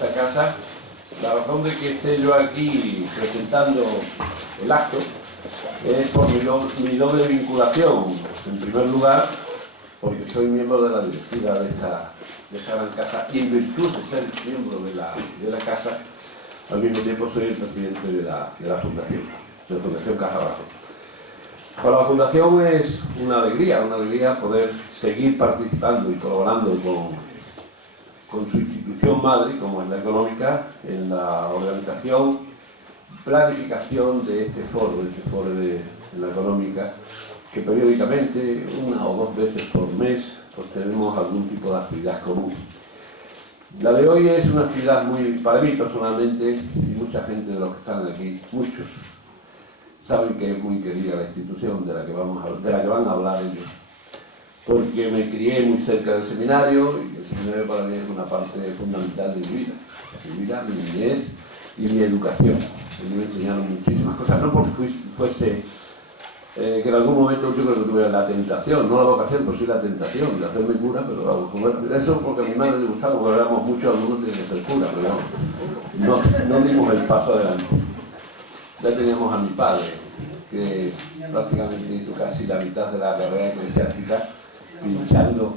esta casa. La razón de que esté yo aquí presentando el acto es por mi doble vinculación. En primer lugar, porque soy miembro de la directiva de esta gran casa, y en virtud de ser miembro de la casa, al mismo tiempo soy el presidente de la Fundación, de la Fundación Caja Bajo. Para la Fundación es una alegría poder seguir participando y colaborando con su institución madre, como es la Económica, en la organización, planificación de este foro de la Económica, que periódicamente, una o dos veces por mes, pues tenemos algún tipo de actividad común. La de hoy es una actividad para mí personalmente, y mucha gente de los que están aquí, muchos, saben que es muy querida la institución de la que van a hablar ellos, porque me crié muy cerca del seminario, y el seminario para mí es una parte fundamental de mi vida, mi niñez y mi educación. A mí me enseñaron muchísimas cosas, no porque fuese que en algún momento yo creo que tuve la tentación, no la vocación, pero sí la tentación de hacerme cura, pero vamos, eso porque a mi madre le gustaba, porque éramos muchos alumnos de ser cura, pero no dimos el paso adelante. Ya teníamos a mi padre, que prácticamente hizo casi la mitad de la carrera eclesiástica pinchando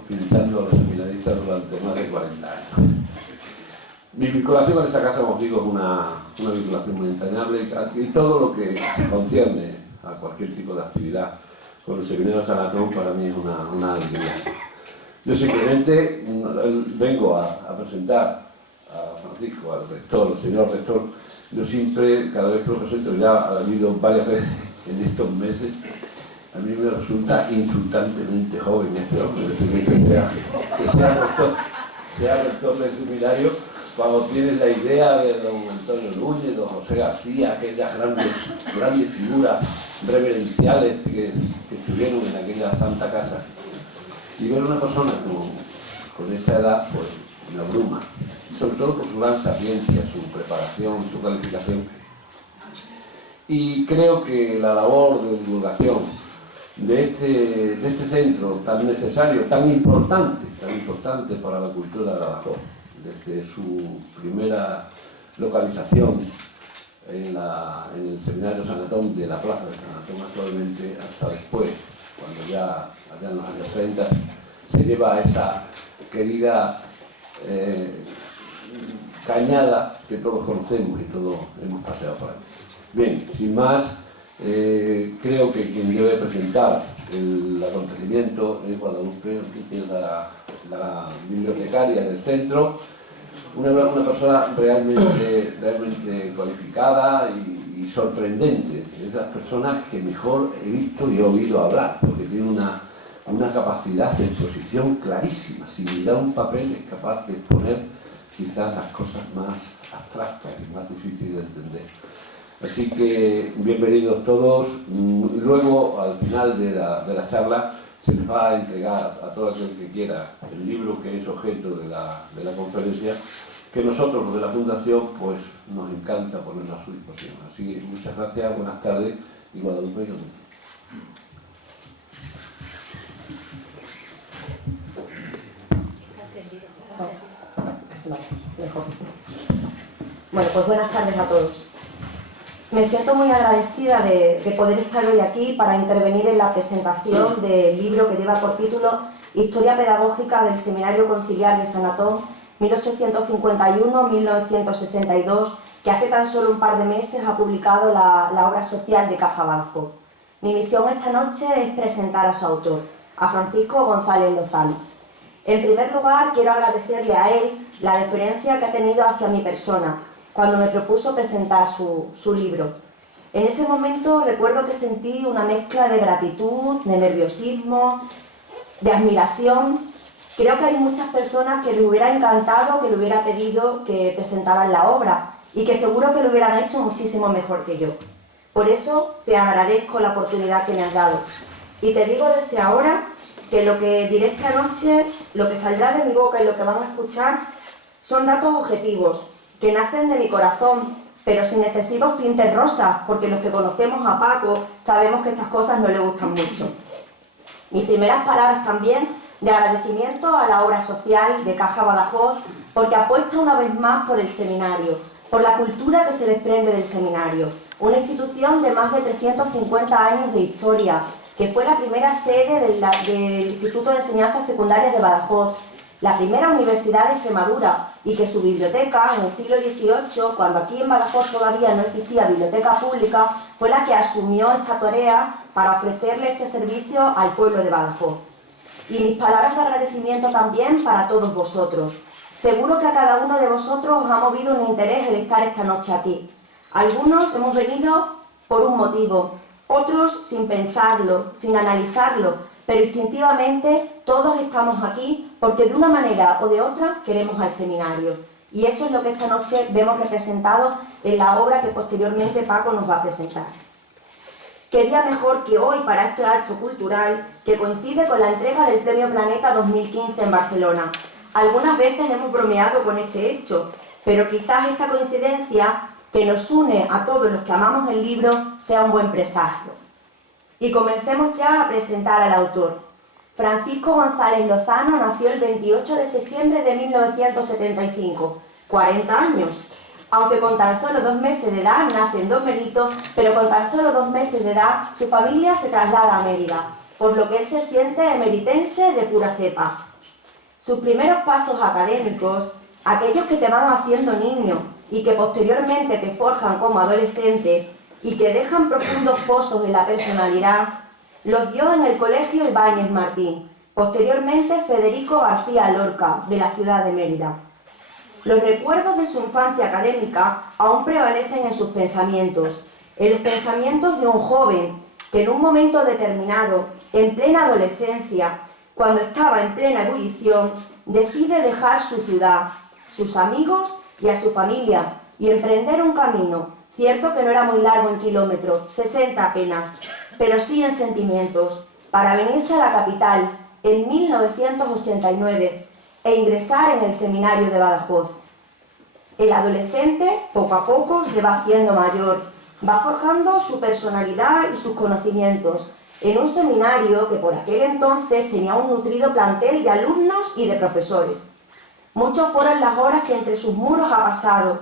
a los seminaristas durante más de 40 años. Mi vinculación con esa casa, como digo, es una vinculación muy entrañable, y todo lo que concierne a cualquier tipo de actividad con el seminario de San Antón para mí es una alegría. Yo simplemente vengo a presentar a Francisco, al rector, al señor rector. Yo siempre, cada vez que lo presento, ya ha habido varias veces en estos meses, a mí me resulta insultantemente joven este hombre, que sea rector del seminario, cuando tienes la idea de don Antonio Núñez, don José García, aquellas grandes figuras reverenciales que estuvieron en aquella santa casa, y ver una persona con esta edad, pues me abruma, sobre todo por su gran sapiencia, su preparación, su calificación. Y creo que la labor de divulgación de este centro tan necesario, tan importante para la cultura de Badajoz, desde su primera localización en el seminario San Antón, de la plaza de San Antón actualmente, hasta después, cuando ya allá en los años 30 se lleva a esa querida cañada que todos conocemos y todos hemos paseado por ahí. Bien, sin más, creo que quien debe presentar el acontecimiento es Guadalupe, que es la bibliotecaria del centro, una persona realmente cualificada y sorprendente, de esas personas que mejor he visto y he oído hablar, porque tiene una capacidad de exposición clarísima. Si mira un papel es capaz de exponer quizás las cosas más abstractas y más difíciles de entender. Así que bienvenidos todos. Luego, al final de la charla, se les va a entregar a todo aquel que quiera el libro que es objeto de la conferencia, que nosotros, los de la Fundación, pues nos encanta ponerlo a su disposición. Así que muchas gracias, buenas tardes, y Guadalupe. Bueno, pues buenas tardes a todos. Me siento muy agradecida de poder estar hoy aquí para intervenir en la presentación del libro que lleva por título Historia Pedagógica del Seminario Conciliar de San Antón, 1851-1962, que hace tan solo un par de meses ha publicado la obra social de Caja Bajo. Mi misión esta noche es presentar a su autor, a Francisco González Lozano. En primer lugar, quiero agradecerle a él la deferencia que ha tenido hacia mi persona cuando me propuso presentar su libro. En ese momento recuerdo que sentí una mezcla de gratitud, de nerviosismo, de admiración. Creo que hay muchas personas que le hubiera encantado, que le hubiera pedido que presentaran la obra y que seguro que lo hubieran hecho muchísimo mejor que yo. Por eso te agradezco la oportunidad que me has dado. Y te digo desde ahora que lo que diré esta noche, lo que saldrá de mi boca y lo que van a escuchar son datos objetivos, que nacen de mi corazón, pero sin excesivos tintes rosas, porque los que conocemos a Paco sabemos que estas cosas no le gustan mucho. Mis primeras palabras también de agradecimiento a la obra social de Caja Badajoz porque apuesta una vez más por el seminario, por la cultura que se desprende del seminario, una institución de más de 350 años de historia, que fue la primera sede del Instituto de Enseñanzas Secundarias de Badajoz, la primera universidad de Extremadura, y que su biblioteca, en el siglo XVIII, cuando aquí en Badajoz todavía no existía biblioteca pública, fue la que asumió esta tarea para ofrecerle este servicio al pueblo de Badajoz. Y mis palabras de agradecimiento también para todos vosotros. Seguro que a cada uno de vosotros os ha movido un interés el estar esta noche aquí. Algunos hemos venido por un motivo, otros sin pensarlo, sin analizarlo, pero instintivamente todos estamos aquí porque de una manera o de otra queremos al seminario. Y eso es lo que esta noche vemos representado en la obra que posteriormente Paco nos va a presentar. Qué día mejor que hoy para este acto cultural que coincide con la entrega del Premio Planeta 2015 en Barcelona. Algunas veces hemos bromeado con este hecho, pero quizás esta coincidencia que nos une a todos los que amamos el libro sea un buen presagio. Y comencemos ya a presentar al autor. Francisco González Lozano nació el 28 de septiembre de 1975, 40 años. Aunque con tan solo 2 meses de edad, nace en Don Benito, pero con tan solo 2 meses de edad, su familia se traslada a Mérida, por lo que él se siente emeritense de pura cepa. Sus primeros pasos académicos, aquellos que te van haciendo niño y que posteriormente te forjan como adolescente y que dejan profundos pozos en la personalidad, los dio en el Colegio Ibáñez Martín, posteriormente Federico García Lorca, de la ciudad de Mérida. Los recuerdos de su infancia académica aún prevalecen en sus pensamientos, en los pensamientos de un joven que en un momento determinado, en plena adolescencia, cuando estaba en plena ebullición, decide dejar su ciudad, sus amigos y a su familia y emprender un camino, cierto que no era muy largo en kilómetros, 60 apenas, pero sí en sentimientos, para venirse a la capital en 1989 e ingresar en el seminario de Badajoz. El adolescente, poco a poco, se va haciendo mayor, va forjando su personalidad y sus conocimientos, en un seminario que por aquel entonces tenía un nutrido plantel de alumnos y de profesores. Muchas fueron las horas que entre sus muros ha pasado,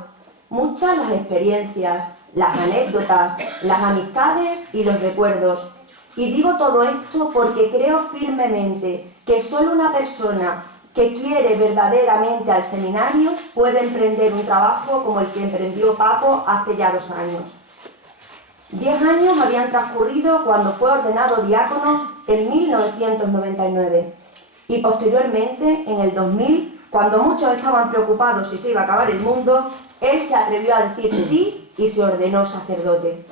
muchas las experiencias, las anécdotas, las amistades y los recuerdos. Y digo todo esto porque creo firmemente que solo una persona que quiere verdaderamente al seminario puede emprender un trabajo como el que emprendió Paco hace ya 2 años. 10 años habían transcurrido cuando fue ordenado diácono en 1999 y posteriormente, en el 2000, cuando muchos estaban preocupados si se iba a acabar el mundo, él se atrevió a decir sí y se ordenó sacerdote.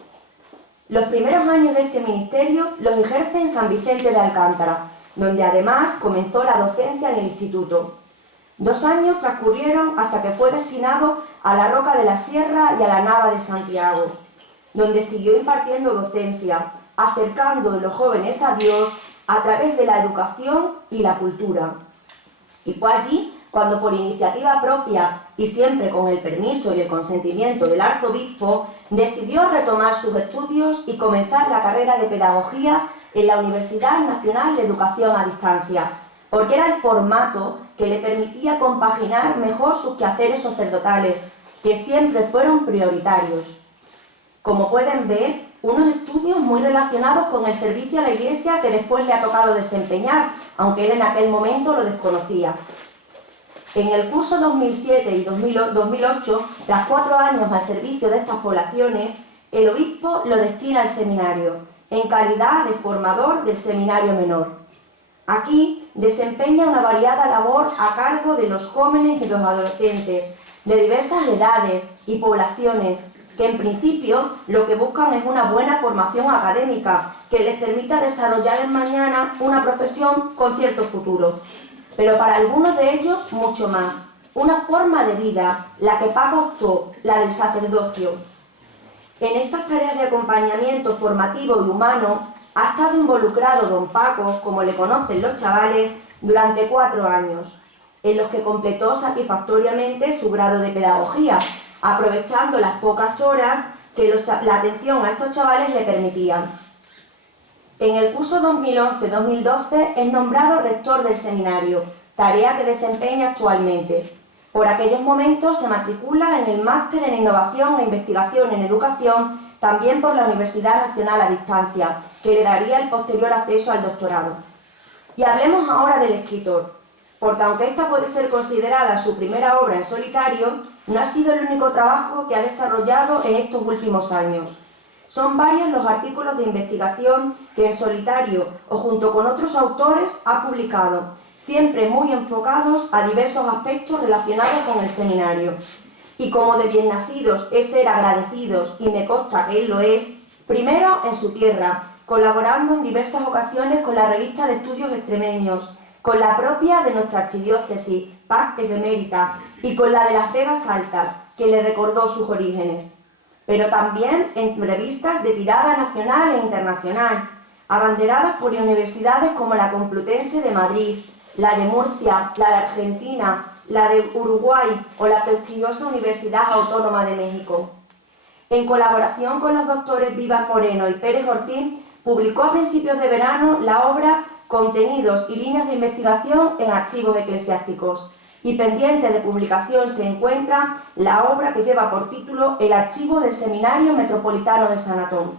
Los primeros años de este ministerio los ejerce en San Vicente de Alcántara, donde además comenzó la docencia en el instituto. 2 años transcurrieron hasta que fue destinado a la Roca de la Sierra y a la Nava de Santiago, donde siguió impartiendo docencia, acercando a los jóvenes a Dios a través de la educación y la cultura. Y fue allí cuando, por iniciativa propia y siempre con el permiso y el consentimiento del arzobispo, decidió retomar sus estudios y comenzar la carrera de pedagogía en la Universidad Nacional de Educación a Distancia, porque era el formato que le permitía compaginar mejor sus quehaceres sacerdotales, que siempre fueron prioritarios. Como pueden ver, unos estudios muy relacionados con el servicio a la Iglesia que después le ha tocado desempeñar, aunque él en aquel momento lo desconocía. En el curso 2007 y 2008, tras 4 años al servicio de estas poblaciones, el obispo lo destina al seminario, en calidad de formador del seminario menor. Aquí desempeña una variada labor a cargo de los jóvenes y los adolescentes, de diversas edades y poblaciones, que en principio lo que buscan es una buena formación académica que les permita desarrollar en mañana una profesión con cierto futuro. Pero para algunos de ellos mucho más, una forma de vida, la que Paco optó, la del sacerdocio. En estas tareas de acompañamiento formativo y humano ha estado involucrado don Paco, como le conocen los chavales, durante 4 años, en los que completó satisfactoriamente su grado de pedagogía, aprovechando las pocas horas que la atención a estos chavales le permitían. En el curso 2011-2012 es nombrado rector del seminario, tarea que desempeña actualmente. Por aquellos momentos se matricula en el Máster en Innovación e Investigación en Educación, también por la Universidad Nacional a Distancia, que le daría el posterior acceso al doctorado. Y hablemos ahora del escritor, porque aunque esta puede ser considerada su primera obra en solitario, no ha sido el único trabajo que ha desarrollado en estos últimos años. Son varios los artículos de investigación que en solitario o junto con otros autores ha publicado, siempre muy enfocados a diversos aspectos relacionados con el seminario. Y como de bien nacidos es ser agradecidos, y me consta que él lo es, primero en su tierra, colaborando en diversas ocasiones con la revista de estudios extremeños, con la propia de nuestra archidiócesis, Paz Benemérita, y con la de las Vegas Altas, que le recordó sus orígenes. Pero también en revistas de tirada nacional e internacional, abanderadas por universidades como la Complutense de Madrid, la de Murcia, la de Argentina, la de Uruguay o la prestigiosa Universidad Autónoma de México. En colaboración con los doctores Vivas Moreno y Pérez Ortiz, publicó a principios de verano la obra Contenidos y líneas de investigación en archivos eclesiásticos, y pendiente de publicación se encuentra la obra que lleva por título El archivo del Seminario Metropolitano de San Antón.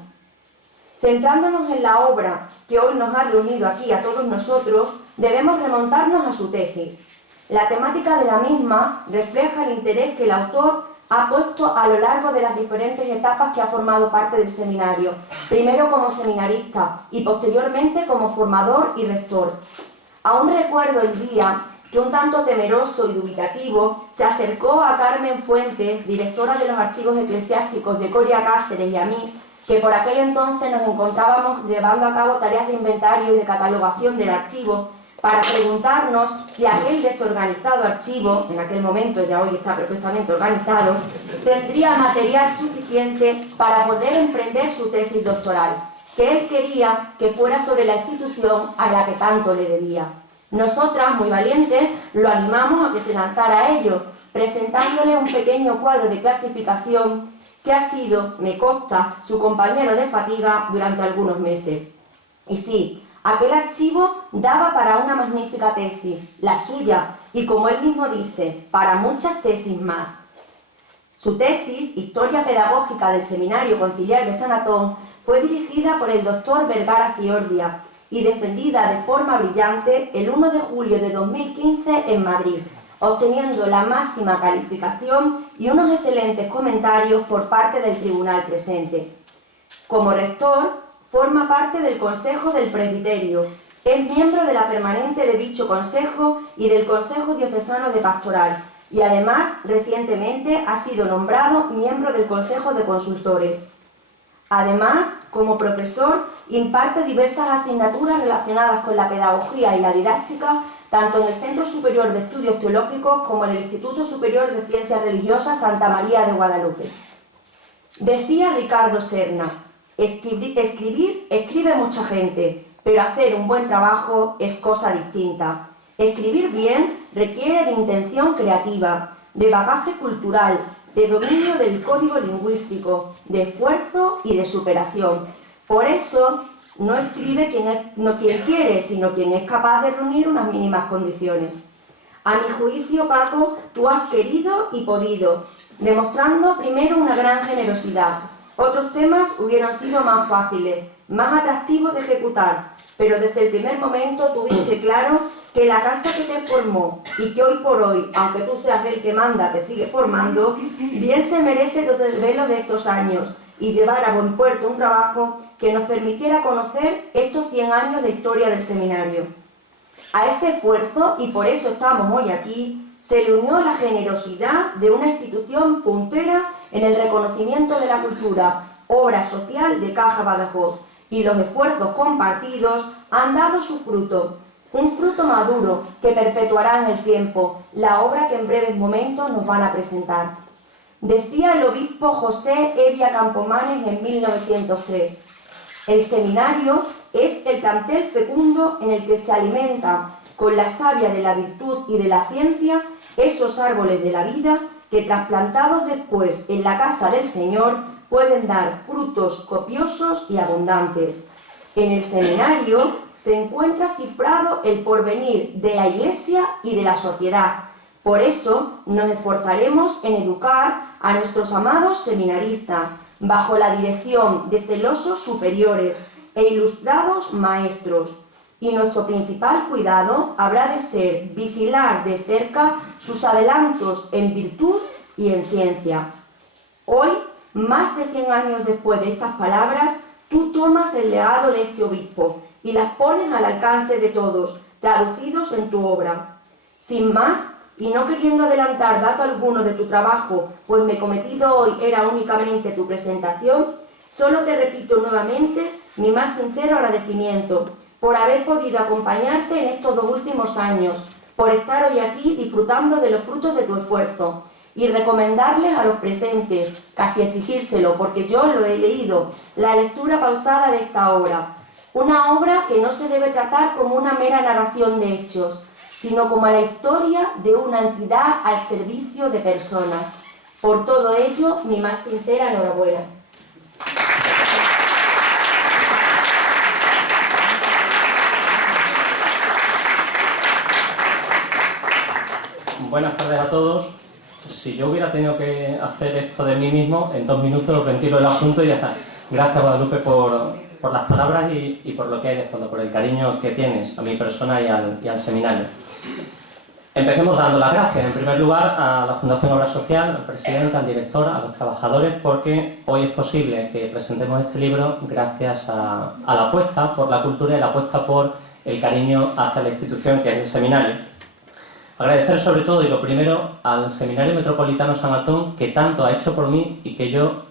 Centrándonos en la obra que hoy nos ha reunido aquí a todos nosotros, debemos remontarnos a su tesis. La temática de la misma refleja el interés que el autor ha puesto a lo largo de las diferentes etapas que ha formado parte del seminario, primero como seminarista y posteriormente como formador y rector. Aún recuerdo el día que un tanto temeroso y dubitativo se acercó a Carmen Fuentes, directora de los archivos eclesiásticos de Coria Cáceres, y a mí, que por aquel entonces nos encontrábamos llevando a cabo tareas de inventario y de catalogación del archivo, para preguntarnos si aquel desorganizado archivo, en aquel momento ya hoy está perfectamente organizado, tendría material suficiente para poder emprender su tesis doctoral, que él quería que fuera sobre la institución a la que tanto le debía. Nosotras, muy valientes, lo animamos a que se lanzara a ello, presentándole un pequeño cuadro de clasificación que ha sido, me consta, su compañero de fatiga durante algunos meses. Y sí, aquel archivo daba para una magnífica tesis, la suya, y como él mismo dice, para muchas tesis más. Su tesis, Historia Pedagógica del Seminario Conciliar de San Antón, fue dirigida por el doctor Vergara Ciordia y defendida de forma brillante el 1 de julio de 2015 en Madrid, obteniendo la máxima calificación y unos excelentes comentarios por parte del tribunal presente. Como rector, forma parte del Consejo del Presbiterio, es miembro de la permanente de dicho consejo y del Consejo Diocesano de Pastoral, y además, recientemente, ha sido nombrado miembro del Consejo de Consultores. Además, como profesor, imparte diversas asignaturas relacionadas con la pedagogía y la didáctica, tanto en el Centro Superior de Estudios Teológicos como en el Instituto Superior de Ciencias Religiosas Santa María de Guadalupe. Decía Ricardo Serna: escribe mucha gente, pero hacer un buen trabajo es cosa distinta. Escribir bien requiere de intención creativa, de bagaje cultural, de dominio del código lingüístico, de esfuerzo y de superación. Por eso, no escribe quien quiere, sino quien es capaz de reunir unas mínimas condiciones. A mi juicio, Paco, tú has querido y podido, demostrando primero una gran generosidad. Otros temas hubieran sido más fáciles, más atractivos de ejecutar, pero desde el primer momento tuviste claro que la casa que te formó y que hoy por hoy, aunque tú seas el que manda, te sigue formando, bien se merece los desvelos de estos años y llevar a buen puerto un trabajo que nos permitiera conocer estos 100 años de historia del seminario. A este esfuerzo, y por eso estamos hoy aquí, se le unió la generosidad de una institución puntera en el reconocimiento de la cultura, obra social de Caja Badajoz, y los esfuerzos compartidos han dado su fruto, un fruto maduro que perpetuará en el tiempo la obra que en breves momentos nos van a presentar. Decía el obispo José Evia Campomanes en 1903, el seminario es el plantel fecundo en el que se alimentan con la savia de la virtud y de la ciencia esos árboles de la vida que trasplantados después en la casa del Señor pueden dar frutos copiosos y abundantes. En el seminario se encuentra cifrado el porvenir de la Iglesia y de la sociedad, Por eso nos esforzaremos en educar a nuestros amados seminaristas bajo la dirección de celosos superiores e ilustrados maestros. Y nuestro principal cuidado habrá de ser vigilar de cerca sus adelantos en virtud y en ciencia. Hoy, más de 100 años después de estas palabras, tú tomas el legado de este obispo y las pones al alcance de todos, traducidos en tu obra. Sin más, y no queriendo adelantar dato alguno de tu trabajo, pues mi cometido hoy era únicamente tu presentación, solo te repito nuevamente mi más sincero agradecimiento por haber podido acompañarte en estos 2 últimos años, por estar hoy aquí disfrutando de los frutos de tu esfuerzo, y recomendarles a los presentes, casi exigírselo, porque yo lo he leído, la lectura pausada de esta obra. Una obra que no se debe tratar como una mera narración de hechos, sino como la historia de una entidad al servicio de personas. Por todo ello, mi más sincera enhorabuena. Buenas tardes a todos. Si yo hubiera tenido que hacer esto de mí mismo, en 2 minutos retiro el asunto y ya está. Gracias, Guadalupe, por las palabras y por lo que hay de fondo, por el cariño que tienes a mi persona y al seminario. Empecemos dando las gracias, en primer lugar, a la Fundación Obra Social, al presidente, al director, a los trabajadores, porque hoy es posible que presentemos este libro gracias a la apuesta por la cultura y la apuesta por el cariño hacia la institución que es el seminario. Agradecer sobre todo, y lo primero, al Seminario Metropolitano San Antón, que tanto ha hecho por mí y que yo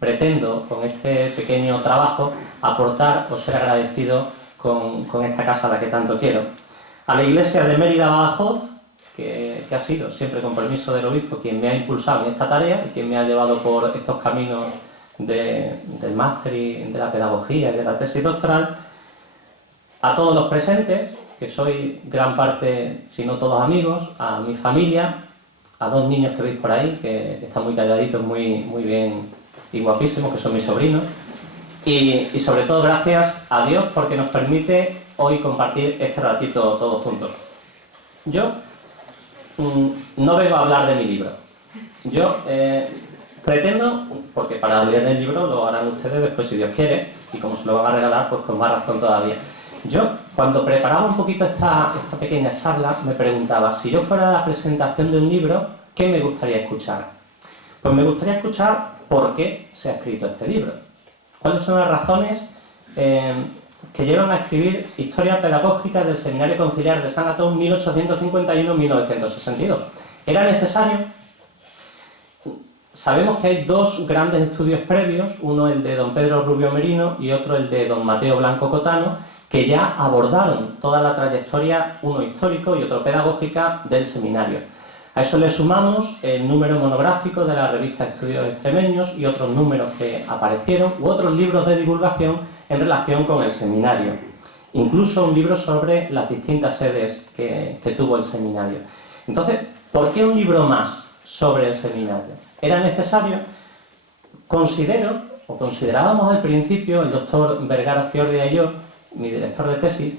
pretendo, con este pequeño trabajo, aportar o ser agradecido con esta casa a la que tanto quiero. A la Iglesia de Mérida Badajoz, que ha sido, siempre con permiso del obispo, quien me ha impulsado en esta tarea y quien me ha llevado por estos caminos del máster y de la pedagogía y de la tesis doctoral. A todos los presentes, que soy gran parte, si no todos amigos, a mi familia, a 2 niños que veis por ahí, que están muy calladitos, muy bien y guapísimos, que son mis sobrinos, y sobre todo gracias a Dios porque nos permite hoy compartir este ratito todos juntos. Yo no vengo a hablar de mi libro. Yo pretendo, porque para leer el libro lo harán ustedes después si Dios quiere, y como se lo van a regalar, pues con más razón todavía. Yo, cuando preparaba un poquito esta pequeña charla, me preguntaba, si yo fuera a la presentación de un libro, ¿qué me gustaría escuchar? Pues me gustaría escuchar por qué se ha escrito este libro. ¿Cuáles son las razones que llevan a escribir Historia Pedagógica del Seminario Conciliar de San Antón 1851-1962? ¿Era necesario? Sabemos que hay 2 grandes estudios previos, uno el de don Pedro Rubio Merino y otro el de don Mateo Blanco Cotano, que ya abordaron toda la trayectoria, uno histórico y otro pedagógica, del seminario. A eso le sumamos el número monográfico de la revista Estudios Extremeños y otros números que aparecieron, u otros libros de divulgación en relación con el seminario. Incluso un libro sobre las distintas sedes que tuvo el seminario. Entonces, ¿por qué un libro más sobre el seminario? ¿Era necesario? Considerábamos al principio, el doctor Vergara Ciordia y yo, mi director de tesis,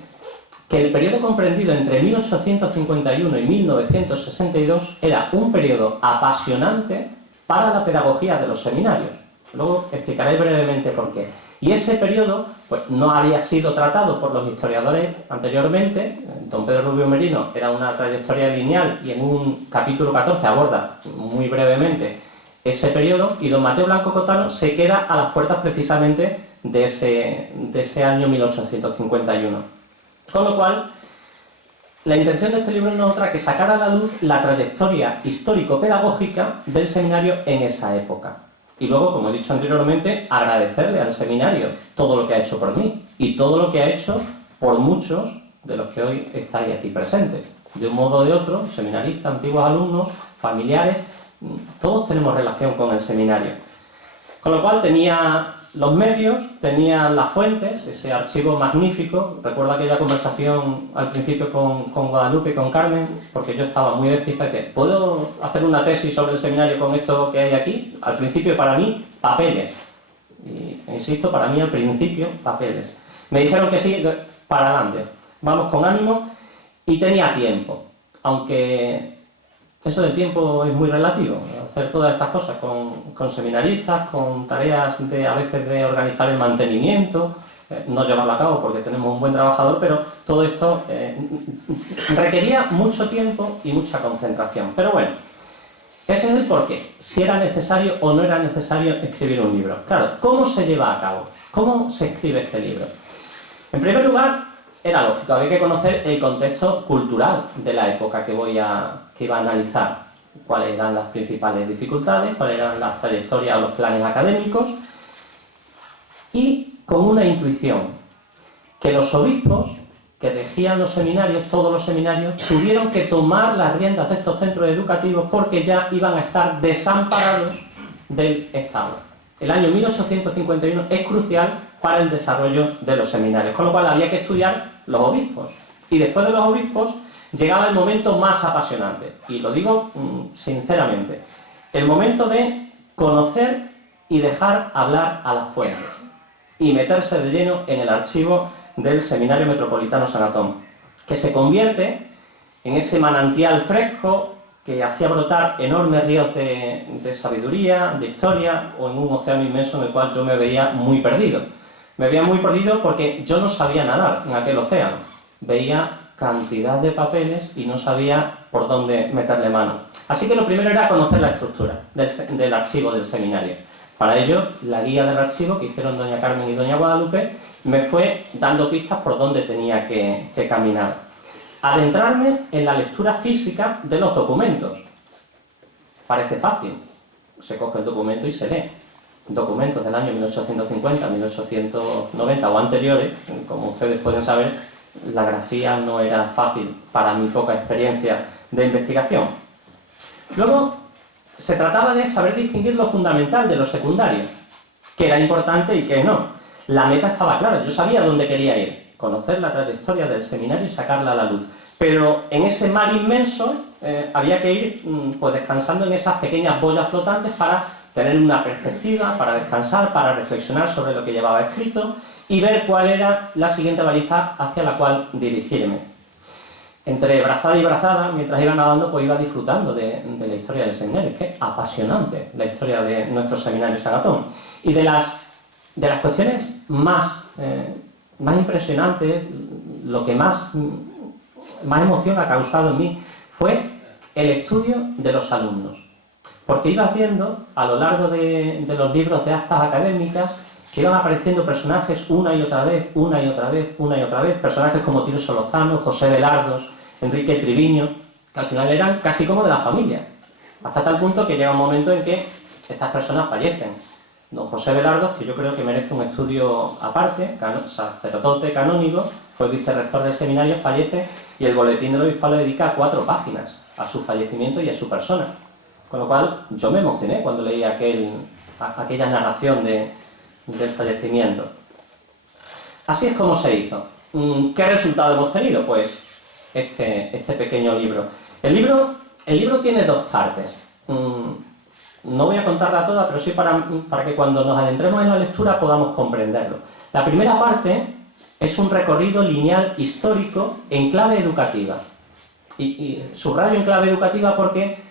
que el periodo comprendido entre 1851 y 1962 era un periodo apasionante para la pedagogía de los seminarios. Luego explicaré brevemente por qué. Y ese periodo pues, no había sido tratado por los historiadores anteriormente. Don Pedro Rubio Merino era una trayectoria lineal y en un capítulo 14 aborda muy brevemente ese periodo, y don Mateo Blanco Cotano se queda a las puertas precisamente de ese año 1851. Con lo cual, la intención de este libro no es otra que sacar a la luz la trayectoria histórico-pedagógica del seminario en esa época. Y luego, como he dicho anteriormente, agradecerle al seminario todo lo que ha hecho por mí y todo lo que ha hecho por muchos de los que hoy estáis aquí presentes. De un modo o de otro, seminaristas, antiguos alumnos, familiares, todos tenemos relación con el seminario. Con lo cual tenía los medios, tenía las fuentes, ese archivo magnífico. Recuerdo aquella conversación al principio con Guadalupe y con Carmen, porque yo estaba muy despistado, que ¿puedo hacer una tesis sobre el seminario con esto que hay aquí? Al principio, para mí, papeles. Y insisto, para mí al principio, papeles. Me dijeron que sí, para adelante. Vamos con ánimo, y tenía tiempo. Aunque eso del tiempo es muy relativo. Hacer todas estas cosas con seminaristas, con tareas a veces de organizar el mantenimiento, no llevarlo a cabo porque tenemos un buen trabajador, pero todo esto requería mucho tiempo y mucha concentración. Pero bueno, ese es el porqué, si era necesario o no era necesario escribir un libro. Claro, ¿cómo se lleva a cabo? ¿Cómo se escribe este libro? En primer lugar, era lógico, había que conocer el contexto cultural de la época que iba a analizar, cuáles eran las principales dificultades, cuáles eran las trayectorias o los planes académicos, y con una intuición, que los obispos que regían los seminarios, todos los seminarios, tuvieron que tomar las riendas de estos centros educativos porque ya iban a estar desamparados del Estado. El año 1851 es crucial para el desarrollo de los seminarios, con lo cual había que estudiar los obispos. Y después de los obispos llegaba el momento más apasionante, y lo digo sinceramente, el momento de conocer y dejar hablar a las fuentes, y meterse de lleno en el archivo del Seminario Metropolitano San Antón, que se convierte en ese manantial fresco que hacía brotar enormes ríos de sabiduría, de historia, o en un océano inmenso en el cual yo me veía muy perdido. Me veía muy perdido porque yo no sabía nadar en aquel océano. Veía cantidad de papeles y no sabía por dónde meterle mano. Así que lo primero era conocer la estructura del archivo del seminario. Para ello, la guía del archivo que hicieron doña Carmen y doña Guadalupe me fue dando pistas por dónde tenía que caminar. Adentrarme en la lectura física de los documentos. Parece fácil. Se coge el documento y se lee. Documentos del año 1850, 1890 o anteriores, como ustedes pueden saber, la grafía no era fácil para mi poca experiencia de investigación. Luego, se trataba de saber distinguir lo fundamental de lo secundario, que era importante y que no. La meta estaba clara, yo sabía dónde quería ir, conocer la trayectoria del seminario y sacarla a la luz. Pero en ese mar inmenso había que ir pues descansando en esas pequeñas boyas flotantes para tener una perspectiva, para descansar, para reflexionar sobre lo que llevaba escrito y ver cuál era la siguiente baliza hacia la cual dirigirme. Entre brazada y brazada, mientras iba nadando, pues iba disfrutando de la historia del seminario. Es que es apasionante la historia de nuestro seminario San Antón. Y de las cuestiones más impresionantes, lo que más emoción ha causado en mí fue el estudio de los alumnos. Porque ibas viendo a lo largo de los libros de actas académicas que iban apareciendo personajes una y otra vez, personajes como Tirso Lozano, José Velardos, Enrique Triviño, que al final eran casi como de la familia, hasta tal punto que llega un momento en que estas personas fallecen. Don José Velardos, que yo creo que merece un estudio aparte, sacerdote canónigo, fue vicerrector del seminario, fallece y el boletín del obispado le dedica 4 páginas a su fallecimiento y a su persona. Con lo cual yo me emocioné cuando leí aquella narración del fallecimiento. Así es como se hizo. ¿Qué resultado hemos tenido? Pues este pequeño libro. El libro tiene 2 partes. No voy a contarla toda, pero sí para que cuando nos adentremos en la lectura podamos comprenderlo. La primera parte es un recorrido lineal histórico en clave educativa. Y subrayo en clave educativa porque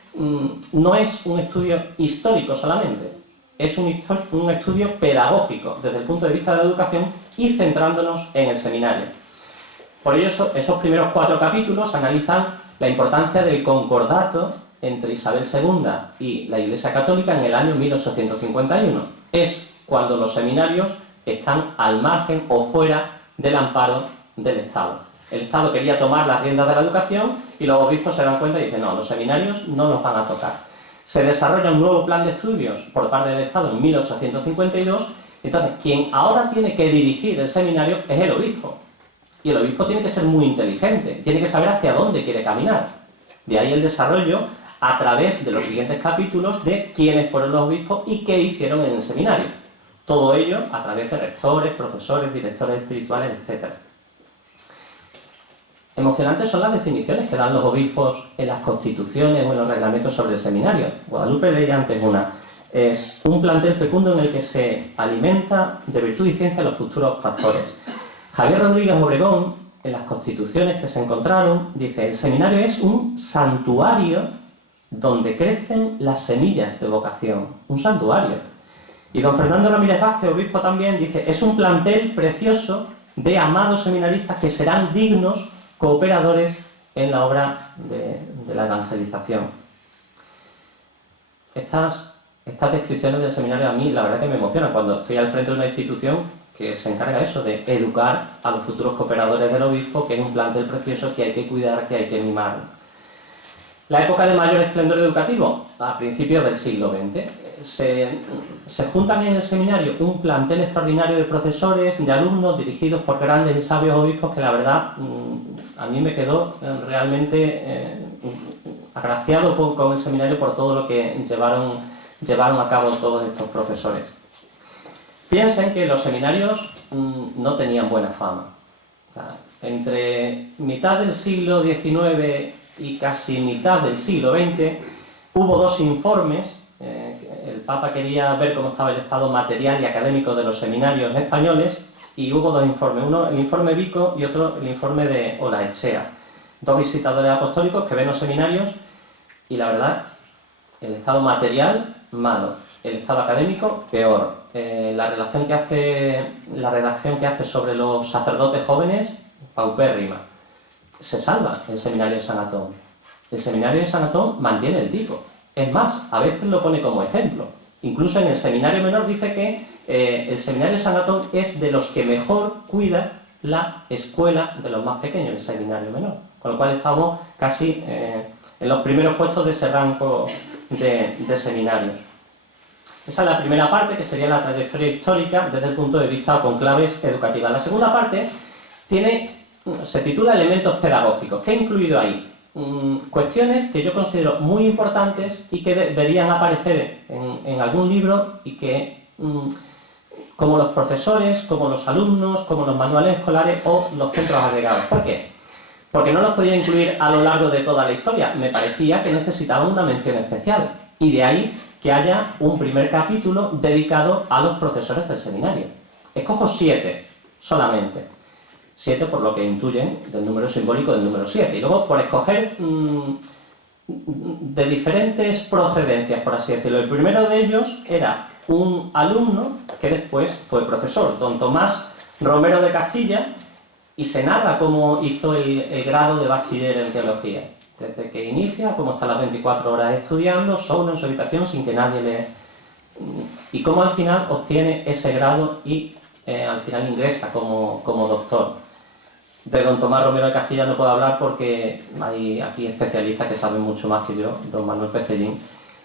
no es un estudio histórico solamente, es un estudio pedagógico desde el punto de vista de la educación y centrándonos en el seminario. Por ello, esos primeros 4 capítulos analizan la importancia del concordato entre Isabel II y la Iglesia Católica en el año 1851. Es cuando los seminarios están al margen o fuera del amparo del Estado. El Estado quería tomar las riendas de la educación y los obispos se dan cuenta y dicen, no, los seminarios no los van a tocar. Se desarrolla un nuevo plan de estudios por parte del Estado en 1852, entonces quien ahora tiene que dirigir el seminario es el obispo. Y el obispo tiene que ser muy inteligente, tiene que saber hacia dónde quiere caminar. De ahí el desarrollo a través de los siguientes capítulos de quiénes fueron los obispos y qué hicieron en el seminario. Todo ello a través de rectores, profesores, directores espirituales, etc. Emocionantes son las definiciones que dan los obispos en las constituciones o en los reglamentos sobre el seminario. Guadalupe leía antes una. Es un plantel fecundo en el que se alimenta de virtud y ciencia los futuros pastores. Javier Rodríguez Obregón, en las constituciones que se encontraron, dice: el seminario es un santuario donde crecen las semillas de vocación, un santuario. Y don Fernando Ramírez Vázquez, obispo también, dice, es un plantel precioso de amados seminaristas que serán dignos cooperadores en la obra de la evangelización. Estas descripciones del seminario a mí la verdad que me emocionan cuando estoy al frente de una institución que se encarga eso, de educar a los futuros cooperadores del obispo, que es un plantel precioso que hay que cuidar, que hay que mimar. La época de mayor esplendor educativo, a principios del siglo XX. Se juntan en el seminario un plantel extraordinario de profesores, de alumnos, dirigidos por grandes y sabios obispos que la verdad a mí me quedó realmente agraciado con el seminario por todo lo que llevaron a cabo todos estos profesores. Piensen que los seminarios no tenían buena fama. O sea, entre mitad del siglo XIX y casi mitad del siglo XX hubo dos informes. El Papa quería ver cómo estaba el estado material y académico de los seminarios españoles y hubo dos informes, uno el informe Vico y otro el informe de Olaechea, dos visitadores apostólicos que ven los seminarios y la verdad, el estado material, malo, el estado académico, peor. La redacción que hace sobre los sacerdotes jóvenes, paupérrima. Se salva el seminario de San Antón. El seminario de San Antón mantiene el tipo. Es más, a veces lo pone como ejemplo. Incluso en el seminario menor dice que el seminario de San Antón es de los que mejor cuida la escuela de los más pequeños, el seminario menor. Con lo cual estamos casi en los primeros puestos de ese rango de seminarios. Esa es la primera parte, que sería la trayectoria histórica desde el punto de vista con claves educativas. La segunda parte se titula Elementos pedagógicos. ¿Qué he incluido ahí? Cuestiones que yo considero muy importantes y que deberían aparecer en algún libro y que, como los profesores, como los alumnos, como los manuales escolares o los centros agregados. ¿Por qué? Porque no los podía incluir a lo largo de toda la historia. Me parecía que necesitaban una mención especial. Y de ahí que haya un primer capítulo dedicado a los profesores del seminario. Escojo 7 solamente. 7 por lo que intuyen del número simbólico del número 7. Y luego por escoger de diferentes procedencias, por así decirlo. El primero de ellos era un alumno que después fue profesor, don Tomás Romero de Castilla, y se narra cómo hizo el grado de bachiller en teología. Desde que inicia, cómo está las 24 horas estudiando, solo en su habitación, sin que nadie le... Y cómo al final obtiene ese grado y al final ingresa como doctor. De don Tomás Romero de Castilla no puedo hablar porque hay aquí especialistas que saben mucho más que yo, don Manuel Pecellín,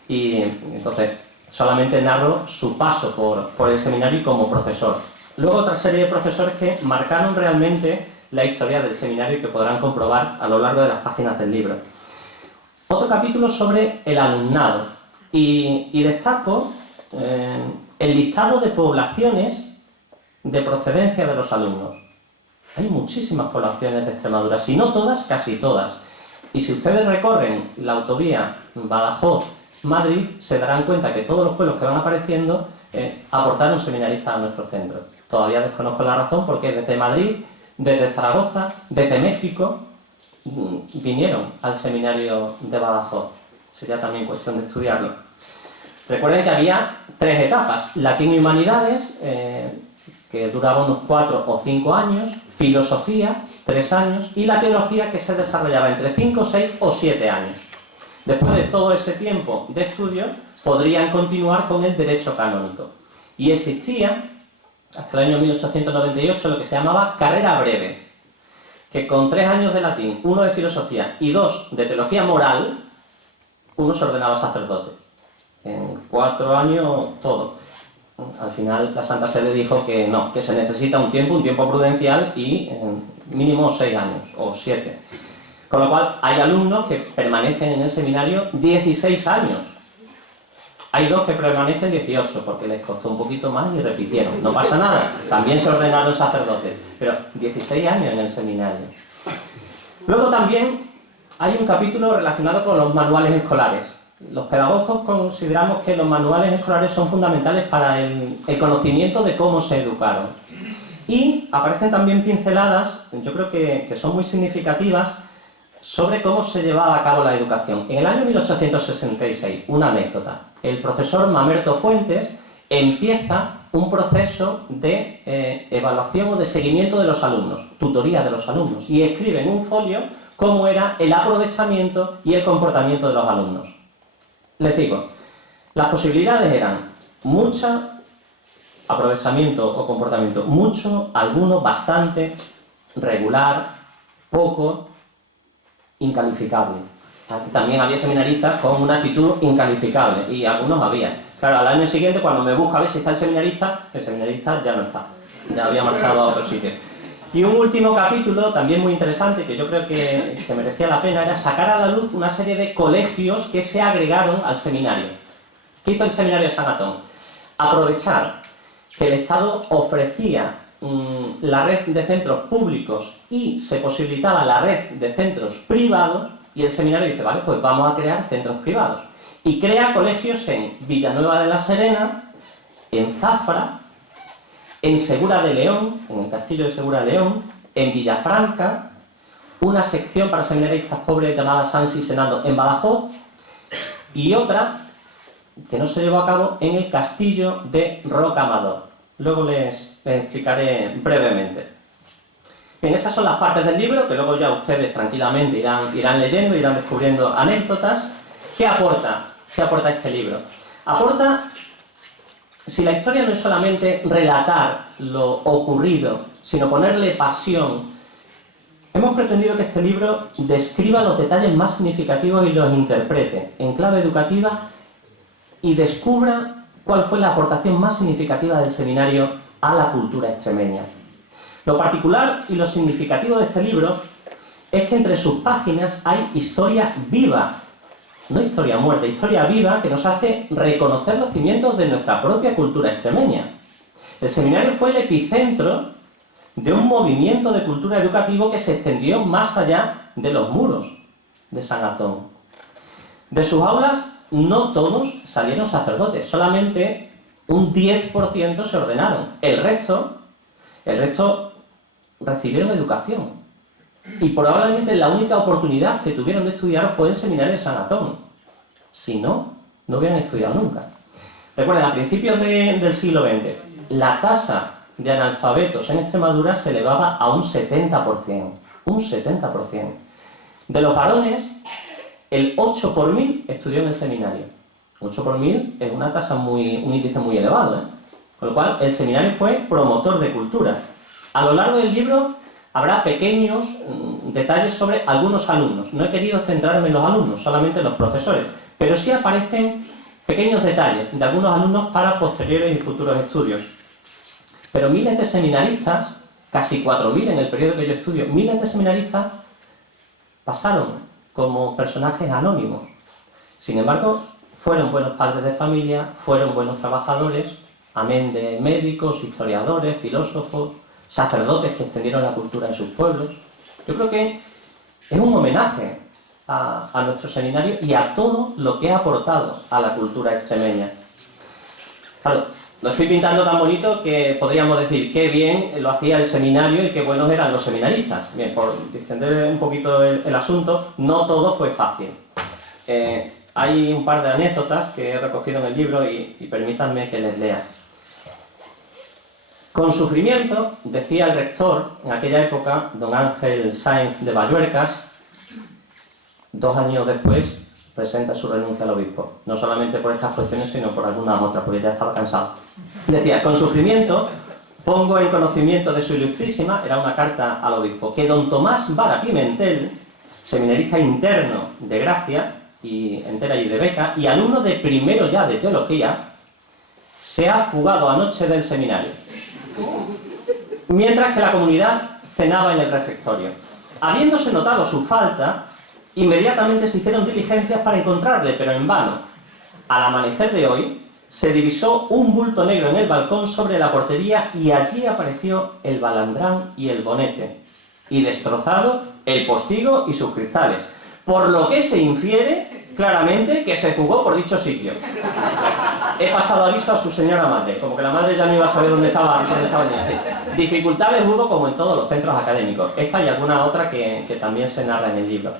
y entonces solamente narro su paso por el seminario y como profesor. Luego otra serie de profesores que marcaron realmente la historia del seminario y que podrán comprobar a lo largo de las páginas del libro. Otro capítulo sobre el alumnado y destaco el listado de poblaciones de procedencia de los alumnos. Hay muchísimas poblaciones de Extremadura, si no todas, casi todas. Y si ustedes recorren la autovía Badajoz-Madrid, se darán cuenta que todos los pueblos que van apareciendo aportaron seminaristas a nuestro centro. Todavía desconozco la razón porque desde Madrid, desde Zaragoza, desde México, vinieron al seminario de Badajoz. Sería también cuestión de estudiarlo. Recuerden que había 3 etapas: latín y humanidades, que duraba unos 4 o 5 años, filosofía, 3 años, y la teología, que se desarrollaba entre 5, 6 o 7 años. Después de todo ese tiempo de estudio, podrían continuar con el derecho canónico. Y existía, hasta el año 1898, lo que se llamaba carrera breve, que con 3 años de latín, 1 de filosofía y 2 de teología moral, uno se ordenaba sacerdote. En 4 años, todo. Al final la Santa Sede dijo que no, que se necesita un tiempo prudencial y mínimo 6 años o 7. Con lo cual hay alumnos que permanecen en el seminario 16 años. Hay 2 que permanecen 18 porque les costó un poquito más y repitieron. No pasa nada, también se ordenaron sacerdotes, pero 16 años en el seminario. Luego también hay un capítulo relacionado con los manuales escolares. Los pedagogos consideramos que los manuales escolares son fundamentales para el conocimiento de cómo se educaron. Y aparecen también pinceladas, yo creo que son muy significativas, sobre cómo se llevaba a cabo la educación. En el año 1866, una anécdota, el profesor Mamerto Fuentes empieza un proceso de evaluación o de seguimiento de los alumnos, tutoría de los alumnos, y escribe en un folio cómo era el aprovechamiento y el comportamiento de los alumnos. Les digo, las posibilidades eran mucha, aprovechamiento o comportamiento mucho, alguno, bastante, regular, poco, incalificable. También había seminaristas con una actitud incalificable, y algunos había. Claro, al año siguiente, cuando me busca a ver si está el seminarista ya no está, ya había marchado a otro sitio. Y un último capítulo, también muy interesante, que yo creo que merecía la pena, era sacar a la luz una serie de colegios que se agregaron al seminario. ¿Qué hizo el seminario de San Antón? Aprovechar que el Estado ofrecía la red de centros públicos y se posibilitaba la red de centros privados, y el seminario dice, vale, pues vamos a crear centros privados. Y crea colegios en Villanueva de la Serena, en Zafra, en Segura de León, en el castillo de Segura de León, en Villafranca, una sección para seminaristas pobres llamada San Sisenando en Badajoz, y otra que no se llevó a cabo en el castillo de Rocamadour. Luego les explicaré brevemente. Bien, esas son las partes del libro, que luego ya ustedes tranquilamente irán leyendo, irán descubriendo anécdotas. ¿Qué aporta? ¿Qué aporta este libro? Aporta, si la historia no es solamente relatar lo ocurrido, sino ponerle pasión, hemos pretendido que este libro describa los detalles más significativos y los interprete en clave educativa y descubra cuál fue la aportación más significativa del seminario a la cultura extremeña. Lo particular y lo significativo de este libro es que entre sus páginas hay historia viva, no historia muerta, historia viva que nos hace reconocer los cimientos de nuestra propia cultura extremeña. El seminario fue el epicentro de un movimiento de cultura educativo que se extendió más allá de los muros de San Antón. De sus aulas no todos salieron sacerdotes, solamente un 10% se ordenaron. El resto recibieron educación. Y probablemente la única oportunidad que tuvieron de estudiar fue el seminario de San Antón. Si no, no hubieran estudiado nunca. Recuerden, a principios del siglo XX, la tasa de analfabetos en Extremadura se elevaba a un 70%. Un 70%. De los varones, el 8 por 1000 estudió en el seminario. 8 por 1000 es una tasa un índice muy elevado, ¿eh? Con lo cual, el seminario fue promotor de cultura. A lo largo del libro habrá pequeños detalles sobre algunos alumnos. No he querido centrarme en los alumnos, solamente en los profesores, pero sí aparecen pequeños detalles de algunos alumnos para posteriores y futuros estudios. Pero miles de seminaristas, casi 4000 en el periodo que yo estudio, miles de seminaristas pasaron como personajes anónimos. Sin embargo, fueron buenos padres de familia, fueron buenos trabajadores, amén de médicos, historiadores, filósofos, sacerdotes que extendieron la cultura en sus pueblos. Yo creo que es un homenaje a nuestro seminario y a todo lo que ha aportado a la cultura extremeña. Claro, lo estoy pintando tan bonito que podríamos decir qué bien lo hacía el seminario y qué buenos eran los seminaristas. Bien, por extender un poquito el asunto, no todo fue fácil. Hay un par de anécdotas que he recogido en el libro y permítanme que les lea. Con sufrimiento, decía el rector en aquella época, don Ángel Sáenz de Balluercas, 2 años después presenta su renuncia al obispo, no solamente por estas cuestiones, sino por algunas otras, porque ya estaba cansado. Decía, con sufrimiento pongo en conocimiento de su ilustrísima, era una carta al obispo, que don Tomás Vara Pimentel, seminarista interno de Gracia, y entera y de beca, y alumno de primero ya de teología, se ha fugado anoche del seminario, mientras que la comunidad cenaba en el refectorio. Habiéndose notado su falta, inmediatamente se hicieron diligencias para encontrarle, pero en vano. Al amanecer de hoy, se divisó un bulto negro en el balcón sobre la portería y allí apareció el balandrán y el bonete, y destrozado el postigo y sus cristales, por lo que se infiere claramente que se fugó por dicho sitio. he pasado aviso a su señora madre, como que la madre ya no iba a saber dónde estaba el niño. Dificultades hubo como en todos los centros académicos. Esta y alguna otra que también se narra en el libro.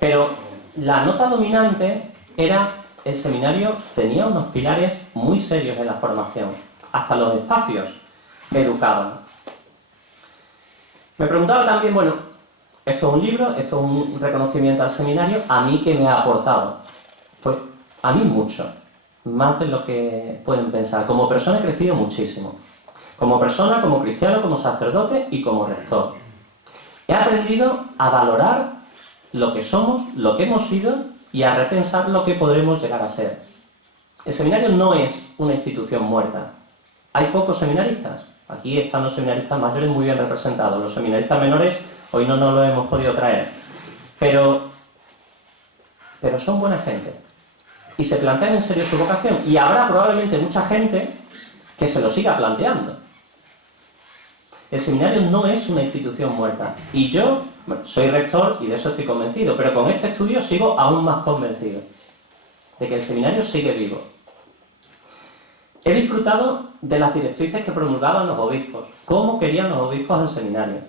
Pero la nota dominante era el seminario tenía unos pilares muy serios en la formación. Hasta los espacios educaban. Me preguntaba también, bueno, esto es un libro, esto es un reconocimiento al seminario, ¿a mí qué me ha aportado? Pues a mí mucho, más de lo que pueden pensar. Como persona he crecido muchísimo. Como persona, como cristiano, como sacerdote y como rector. He aprendido a valorar lo que somos, lo que hemos sido y a repensar lo que podremos llegar a ser. El seminario no es una institución muerta. Hay pocos seminaristas. Aquí están los seminaristas mayores muy bien representados. Los seminaristas menores hoy no nos lo hemos podido traer. Pero son buena gente. Y se plantean en serio su vocación. Y habrá probablemente mucha gente que se lo siga planteando. El seminario no es una institución muerta. Y yo soy rector y de eso estoy convencido. Pero con este estudio sigo aún más convencido de que el seminario sigue vivo. He disfrutado de las directrices que promulgaban los obispos. Cómo querían los obispos el seminario.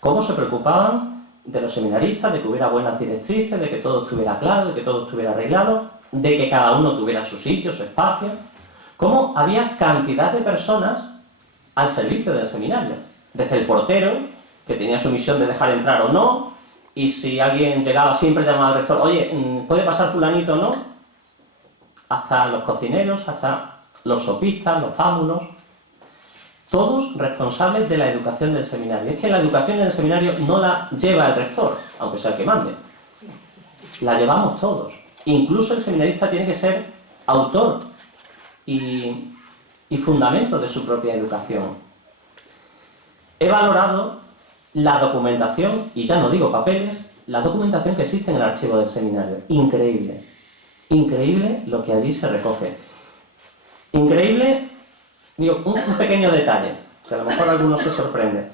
Cómo se preocupaban de los seminaristas, de que hubiera buenas directrices, de que todo estuviera claro, de que todo estuviera arreglado, de que cada uno tuviera su sitio, su espacio. Cómo había cantidad de personas al servicio del seminario. Desde el portero, que tenía su misión de dejar entrar o no, y si alguien llegaba siempre llamaba al rector, oye, ¿puede pasar fulanito o no? Hasta los cocineros, hasta los sopistas, los fámulos, todos responsables de la educación del seminario. Es que la educación en el seminario no la lleva el rector, aunque sea el que mande. La llevamos todos. Incluso el seminarista tiene que ser autor y fundamento de su propia educación. He valorado la documentación, y ya no digo papeles, la documentación que existe en el archivo del seminario. Increíble. Increíble lo que allí se recoge. Increíble, digo, un pequeño detalle, que a lo mejor algunos se sorprenden.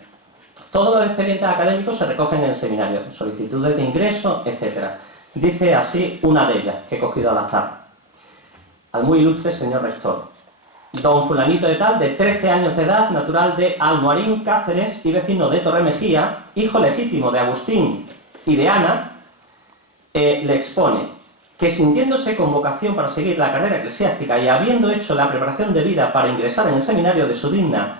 Todos los expedientes académicos se recogen en el seminario, solicitudes de ingreso, etc. Dice así una de ellas, que he cogido al azar. Al muy ilustre señor rector. Don fulanito de tal, de 13 años de edad, natural de Almoharín, Cáceres y vecino de Torremejía, hijo legítimo de Agustín y de Ana, le expone que sintiéndose con vocación para seguir la carrera eclesiástica y habiendo hecho la preparación debida para ingresar en el seminario de su digna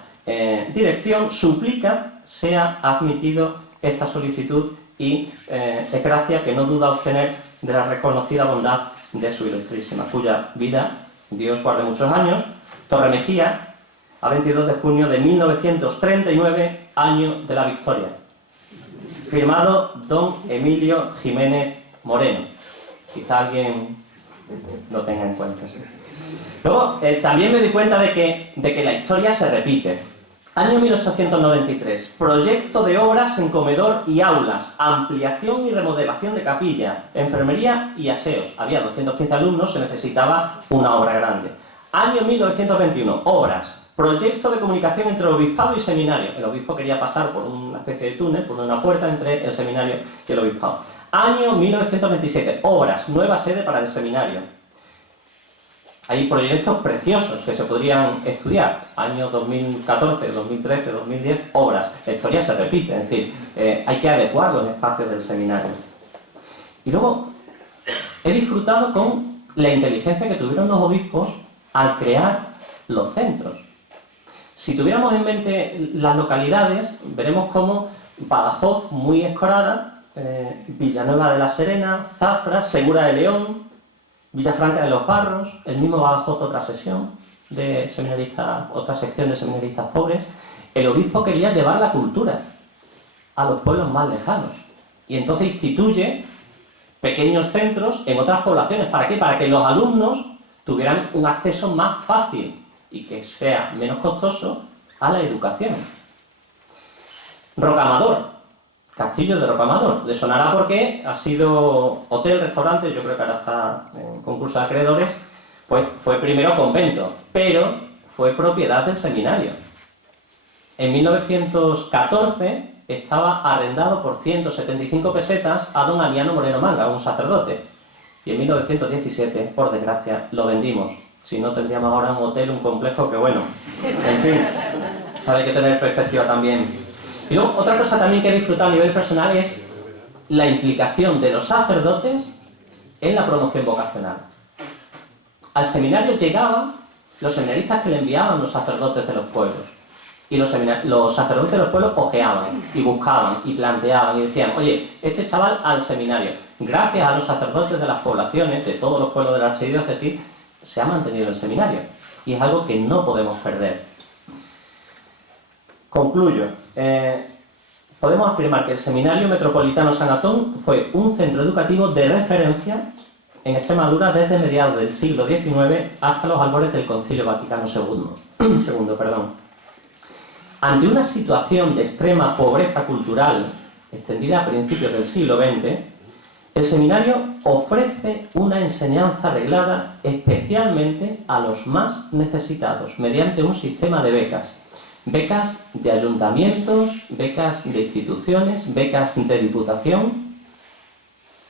dirección, suplica sea admitido esta solicitud y es gracia que no duda obtener de la reconocida bondad de su ilustrísima, cuya vida Dios guarde muchos años. Torremejía, a 22 de junio de 1939, año de la victoria. Firmado don Emilio Jiménez Moreno. Quizá alguien lo tenga en cuenta. ¿Sí? Luego, también me di cuenta de que la historia se repite. Año 1893. Proyecto de obras en comedor y aulas. Ampliación y remodelación de capilla. Enfermería y aseos. Había 215 alumnos, se necesitaba una obra grande. Año 1921. Obras. Proyecto de comunicación entre el obispado y seminario. El obispo quería pasar por una especie de túnel, por una puerta entre el seminario y el obispado. Año 1927. Obras. Nueva sede para el seminario. Hay proyectos preciosos que se podrían estudiar. Año 2014, 2013, 2010, obras. La historia se repite, es decir, hay que adecuar los espacios del seminario. Y luego, he disfrutado con la inteligencia que tuvieron los obispos al crear los centros. Si tuviéramos en mente las localidades, veremos cómo Badajoz, muy escorada, Villanueva de la Serena, Zafra, Segura de León, Villafranca de los Barros, el mismo Badajoz, otra sección de seminaristas, otra sección de seminaristas pobres. El obispo quería llevar la cultura a los pueblos más lejanos y entonces instituye pequeños centros en otras poblaciones. ¿Para qué? Para que los alumnos tuvieran un acceso más fácil y que sea menos costoso a la educación. Rocamadour, Castillo de Rocamadour. Le sonará porque ha sido hotel, restaurante, yo creo que ahora está en concurso de acreedores, pues fue primero convento, pero fue propiedad del seminario. En 1914 estaba arrendado por 175 pesetas a don Aniano Moreno Manga, un sacerdote, y en 1917, por desgracia, lo vendimos. Si no, tendríamos ahora un hotel, un complejo, que bueno, en fin, hay que tener perspectiva también. Y luego, otra cosa también que he disfrutado a nivel personal es la implicación de los sacerdotes en la promoción vocacional. Al seminario llegaban los seminaristas que le enviaban los sacerdotes de los pueblos. Y los sacerdotes de los pueblos ojeaban, y buscaban, y planteaban, y decían, oye, este chaval al seminario. Gracias a los sacerdotes de las poblaciones, de todos los pueblos de la archidiócesis, se ha mantenido el seminario. Y es algo que no podemos perder. Concluyo. Podemos afirmar que el Seminario Metropolitano San Antón fue un centro educativo de referencia en Extremadura desde mediados del siglo XIX hasta los albores del Concilio Vaticano II. Ante una situación de extrema pobreza cultural extendida a principios del siglo XX, el seminario ofrece una enseñanza reglada especialmente a los más necesitados mediante un sistema de becas. Becas de ayuntamientos, becas de instituciones, becas de diputación.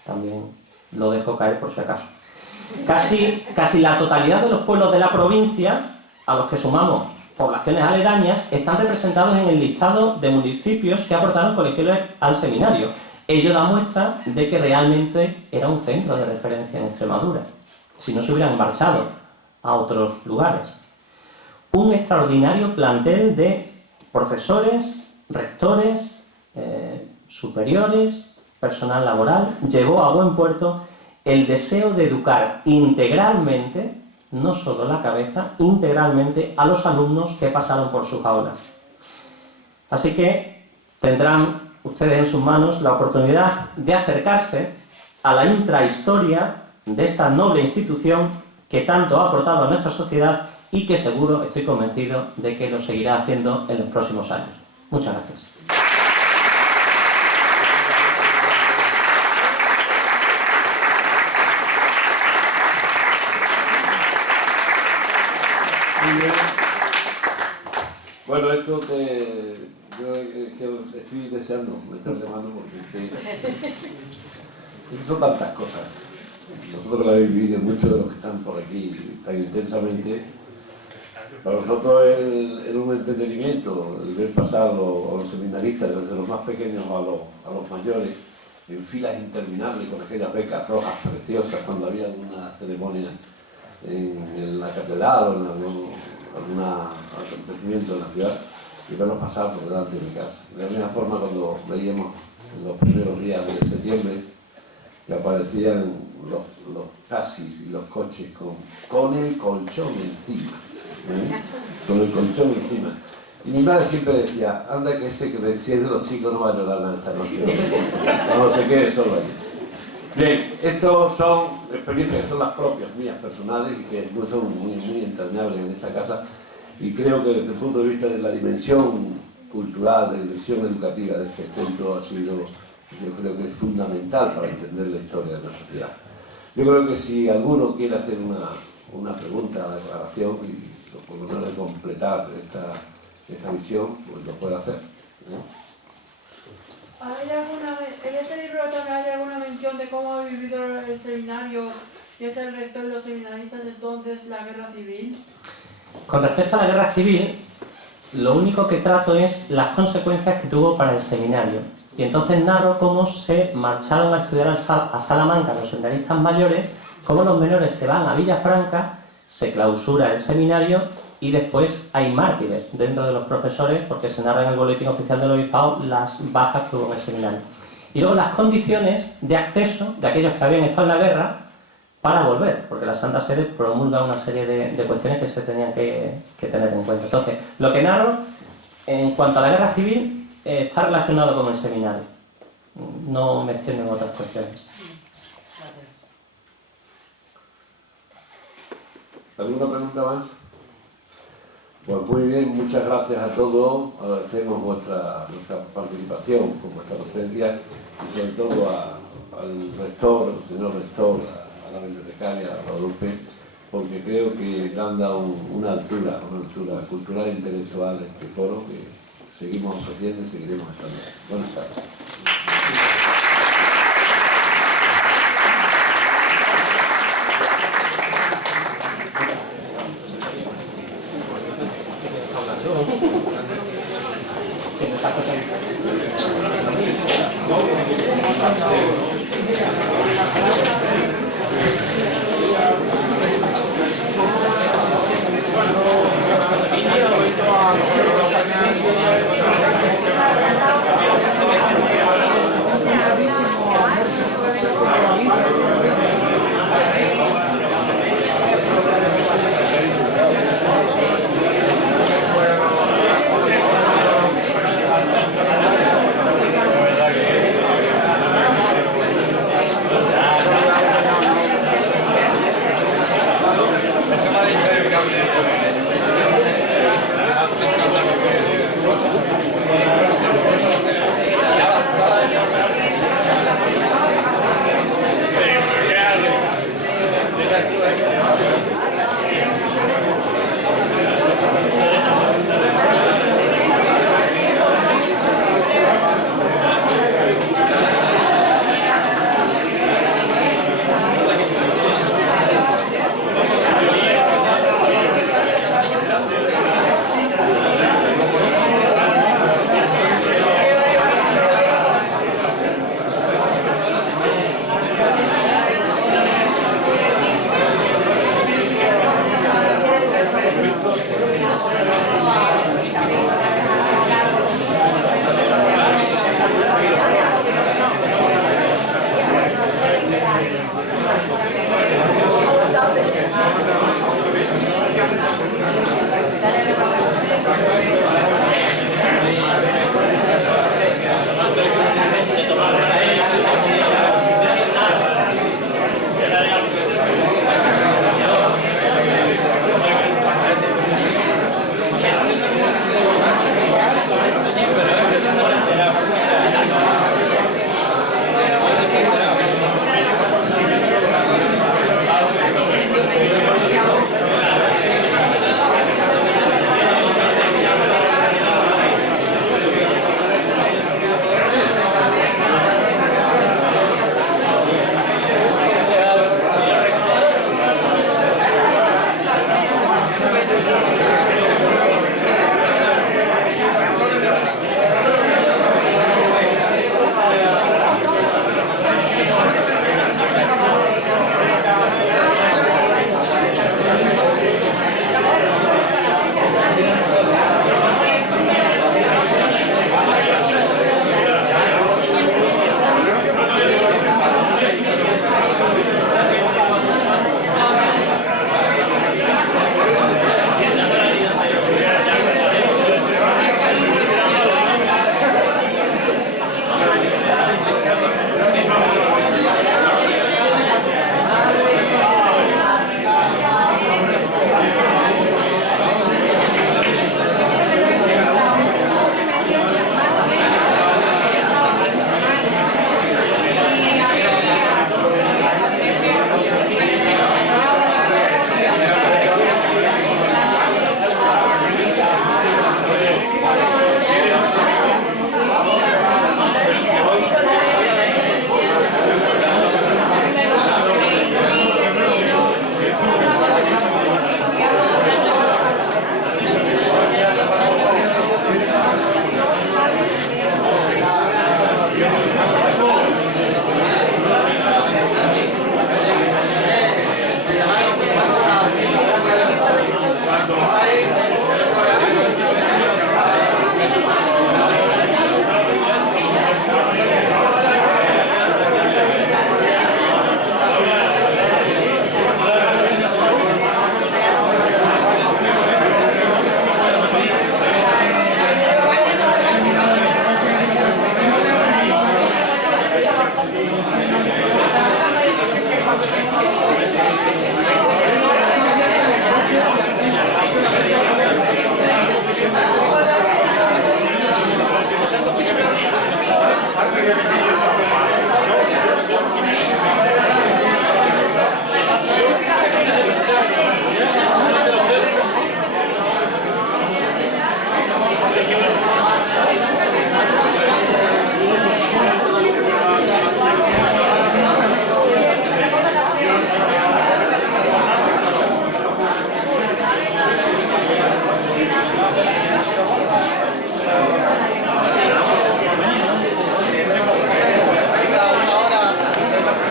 También lo dejo caer por si acaso. Casi la totalidad de los pueblos de la provincia, a los que sumamos poblaciones aledañas, están representados en el listado de municipios que aportaron colegios al seminario. Ello da muestra de que realmente era un centro de referencia en Extremadura, si no se hubieran marchado a otros lugares. Un extraordinario plantel de profesores, rectores, superiores, personal laboral, llevó a buen puerto el deseo de educar integralmente, no solo la cabeza, integralmente a los alumnos que pasaron por sus aulas. Así que tendrán ustedes en sus manos la oportunidad de acercarse a la intrahistoria de esta noble institución que tanto ha aportado a nuestra sociedad y que seguro, estoy convencido, de que lo seguirá haciendo en los próximos años. Muchas gracias. Muy bien. Bueno, esto yo estoy deseando, me estás llamando porque son tantas cosas. Vosotros lo habéis vivido, muchos de los que están por aquí tan intensamente. Para nosotros es un entretenimiento el ver pasar a los seminaristas, desde los más pequeños a los mayores, en filas interminables con aquellas becas rojas preciosas cuando había alguna ceremonia en la catedral o en algún acontecimiento en la ciudad, y verlos pasar por delante de mi casa. De la misma forma, cuando veíamos en los primeros días de septiembre que aparecían los taxis y los coches con el colchón encima, con el colchón encima. Y mi madre siempre decía, anda que ese que decía de los chicos no va a llorar nada esta noche, no se quede solo ahí. Bien, estos son experiencias que son las propias mías personales y que son muy entrañables en esta casa, y creo que desde el punto de vista de la dimensión cultural, de la dimensión educativa de este centro ha sido, yo creo que es fundamental para entender la historia de la sociedad. Yo creo que si alguno quiere hacer una pregunta, una declaración y por lo menos de completar esta visión, pues lo puede hacer. ¿En ese libro también hay alguna mención de cómo ha vivido el seminario y es el rector de los seminaristas entonces la guerra civil? Con respecto a la guerra civil, lo único que trato es las consecuencias que tuvo para el seminario. Y entonces narro cómo se marcharon a estudiar a Salamanca los seminaristas mayores, cómo los menores se van a Villafranca, se clausura el seminario y después hay mártires dentro de los profesores porque se narra en el boletín oficial del obispado las bajas que hubo en el seminario. Y luego las condiciones de acceso de aquellos que habían estado en la guerra para volver, porque la Santa Sede promulga una serie de cuestiones que se tenían que tener en cuenta. Entonces, lo que narro en cuanto a la guerra civil está relacionado con el seminario. No me extiendo en otras cuestiones. ¿Alguna pregunta más? Pues muy bien, muchas gracias a todos, agradecemos vuestra participación, por vuestra presencia y sobre todo al rector, al señor rector, a la bibliotecaria, a Guadalupe, porque creo que le han dado una altura cultural e intelectual a este foro que seguimos ofreciendo y seguiremos estando. Buenas tardes. Sí,